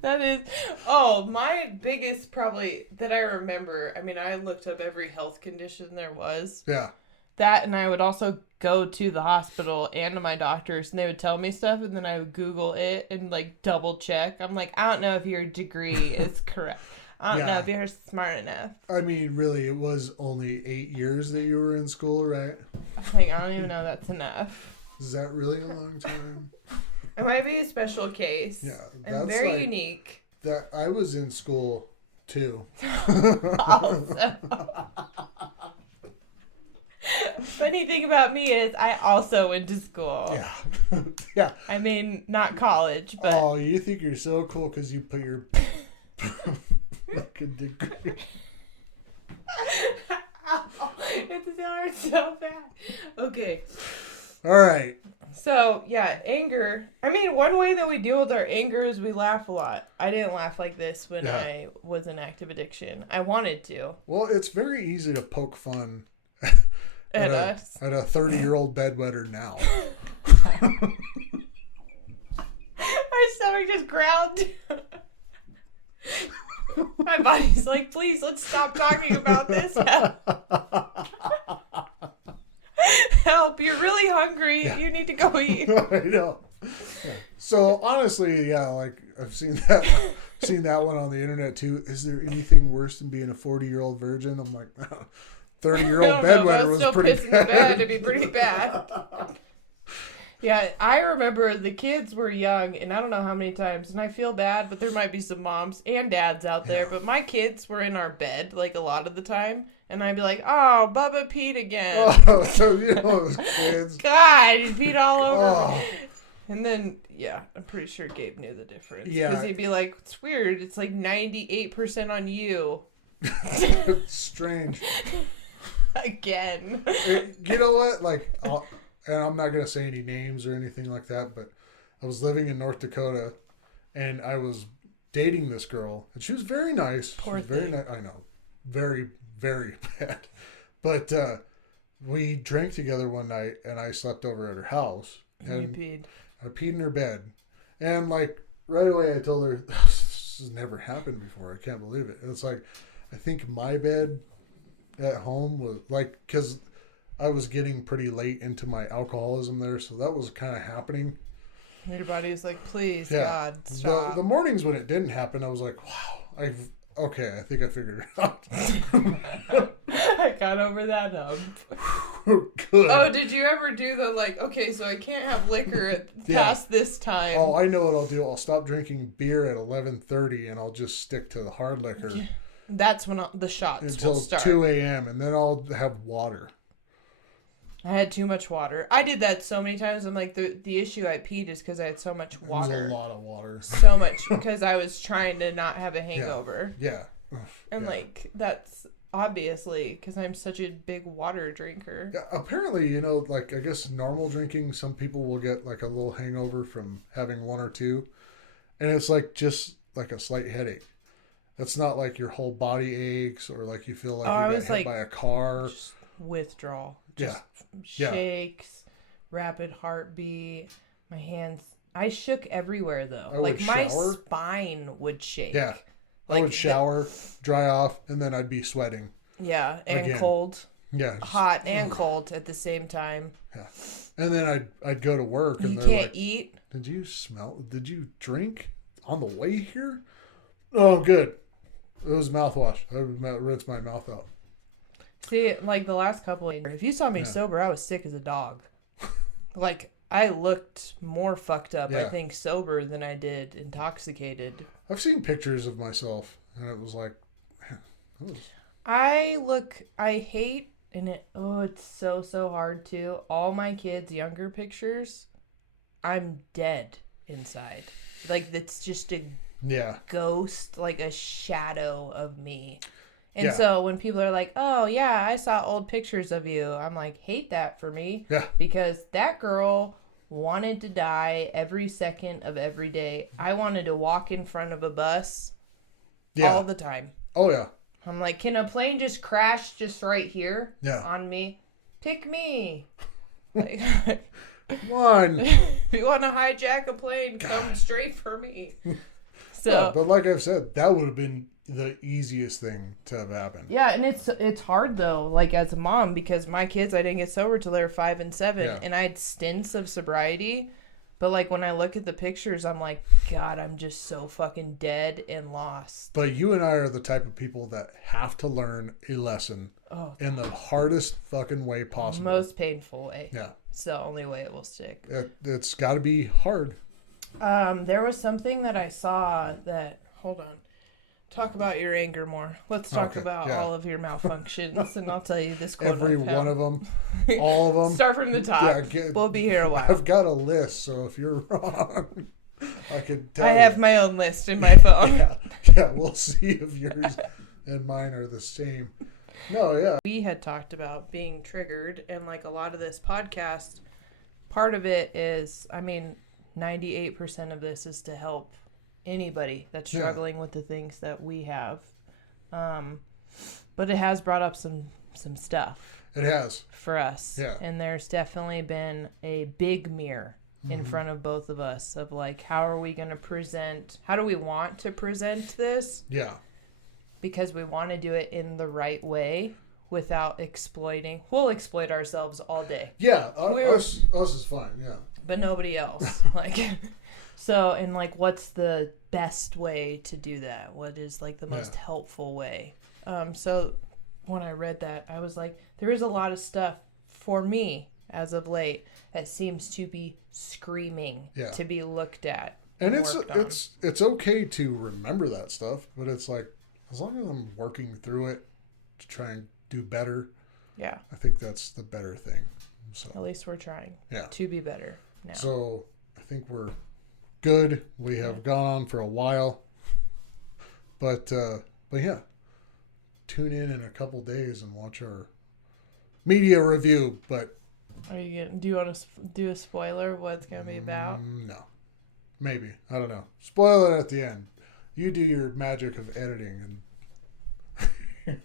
That is, my biggest probably that I remember. I mean, I looked up every health condition there was. Yeah. That, and I would also go to the hospital and to my doctors, and they would tell me stuff, and then I would Google it and like double check. I'm like, I don't know if your degree is correct. I don't know if you're smart enough. I mean, really, it was only 8 years that you were in school, right? Like, I don't even know that's enough. Is that really a long time? It might be a special case. Yeah. And very unique. That I was in school, too. Also. Funny thing about me is I also went to school. Yeah. Yeah. I mean, not college, but... Oh, you think you're so cool because you put your... fucking degree. It hurts so bad. Okay. All right. So, yeah, anger. I mean, one way that we deal with our anger is we laugh a lot. I didn't laugh like this when I was in active addiction. I wanted to. Well, it's very easy to poke fun at us. At a 30-year-old bedwetter now. My stomach just growled. My body's like, please, let's stop talking about this. Help, you're really hungry. Yeah. You need to go eat. I know. Yeah. So honestly, yeah, like I've seen that one on the internet too. Is there anything worse than being a 40-year-old virgin? I'm like, 30-year-old bedwetter was pretty bad. The bed to be pretty bad. Yeah, I remember the kids were young, and I don't know how many times, and I feel bad, but there might be some moms and dads out there, but my kids were in our bed, like, a lot of the time, and I'd be like, oh, Bubba peed again. Oh, so you know those kids. God, he peed all over me. And then, yeah, I'm pretty sure Gabe knew the difference. Yeah. Because he'd be like, it's weird, it's like 98% on you. It's strange. Again. You know what, like, and I'm not going to say any names or anything like that, but I was living in North Dakota, and I was dating this girl, and she was very nice. Poor thing. Very nice. I know. Very, very bad. But we drank together one night, and I slept over at her house. And you peed. I peed in her bed. And, like, right away I told her, this has never happened before. I can't believe it. And it's like, I think my bed at home was, like, because I was getting pretty late into my alcoholism there, so that was kind of happening. Your body's like, please, God, stop. The mornings when it didn't happen, I was like, wow, I think I figured it out. I got over that hump. Good. Oh, did you ever do the, like, okay, so I can't have liquor past this time. Oh, I know what I'll do. I'll stop drinking beer at 11:30, and I'll just stick to the hard liquor. Yeah. That's when the shots until will start. 2 a.m., and then I'll have water. I had too much water. I did that so many times. I'm like, the issue I peed is because I had so much water. It was a lot of water. So much, because I was trying to not have a hangover. Yeah. And, like, that's obviously because I'm such a big water drinker. Yeah, apparently, you know, like, I guess normal drinking, some people will get, like, a little hangover from having one or two. And it's, like, just, like, a slight headache. It's not like your whole body aches or, like, you feel like you got hit by a car. Just withdrawal. Just shakes, rapid heartbeat, my hands. I shook everywhere though. Like my spine would shake. Yeah. Like, I would shower, dry off, and then I'd be sweating. Yeah, and cold. Yeah. Hot and cold at the same time. Yeah. And then I'd go to work and they're like, eat. Did you drink on the way here? Oh, good. It was mouthwash. I rinsed my mouth out. See, like the last couple of years, if you saw me sober, I was sick as a dog. Like, I looked more fucked up, I think, sober than I did intoxicated. I've seen pictures of myself, and it was like, man, I hate, and it's so hard too. All my kids' younger pictures, I'm dead inside. Like, it's just a ghost, like a shadow of me. And so when people are like, oh, yeah, I saw old pictures of you, I'm like, hate that for me. Yeah. Because that girl wanted to die every second of every day. I wanted to walk in front of a bus all the time. Oh, yeah. I'm like, can a plane just crash just right here on me? Pick me. Like, come on. If you want to hijack a plane, come straight for me. So, yeah, but like I've said, that would have been the easiest thing to have happened. Yeah, and it's hard though, like as a mom, because my kids, I didn't get sober till they were 5 and 7, and I had stints of sobriety. But like when I look at the pictures, I'm like, God, I'm just so fucking dead and lost. But you and I are the type of people that have to learn a lesson in the hardest fucking way possible. Most painful way. Yeah. It's the only way it will stick. It's got to be hard. There was something that I saw that, hold on. Talk about your anger more. Let's talk about all of your malfunctions, and I'll tell you this quote. Every one of them, all of them. Start from the top. We'll be here a while. I've got a list, so if you're wrong, I could tell I have my own list in my phone. Yeah, we'll see if yours and mine are the same. No, yeah. We had talked about being triggered, and like a lot of this podcast, part of it is, 98% of this is to help anybody that's struggling with the things that we have. But it has brought up some stuff. It has. For us. Yeah. And there's definitely been a big mirror in front of both of us of like, how are we going to present, how do we want to present this? Yeah. Because we want to do it in the right way without exploiting. We'll exploit ourselves all day. Yeah. Us is fine. Yeah. But nobody else. So, and like, what's the best way to do that? What is like the most helpful way? So when I read that, I was like, there is a lot of stuff for me as of late that seems to be screaming to be looked at. And it's okay to remember that stuff, but it's like, as long as I'm working through it to try and do better, I think that's the better thing. So at least we're trying to be better now. So I think we're good. We have gone on for a while, but yeah, tune in a couple days and watch our media review. But do you want to do a spoiler? What it's gonna be about? No, maybe, I don't know. Spoil it at the end. You do your magic of editing, and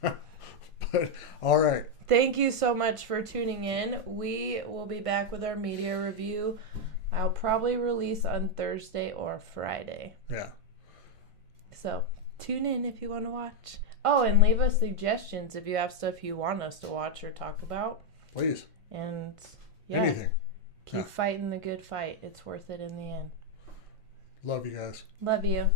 but all right. Thank you so much for tuning in. We will be back with our media review. I'll probably release on Thursday or Friday. Yeah. So tune in if you want to watch. Oh, and leave us suggestions if you have stuff you want us to watch or talk about. Please. And anything. Keep fighting the good fight. It's worth it in the end. Love you guys. Love you.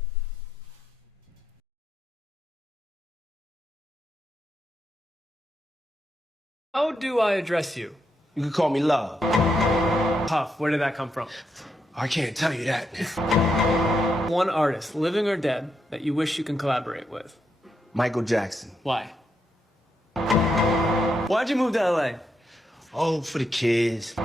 How do I address you? You can call me Love. Huff, where did that come from? I can't tell you that. One artist, living or dead, that you wish you can collaborate with. Michael Jackson. Why? Why'd you move to LA? Oh, for the kids.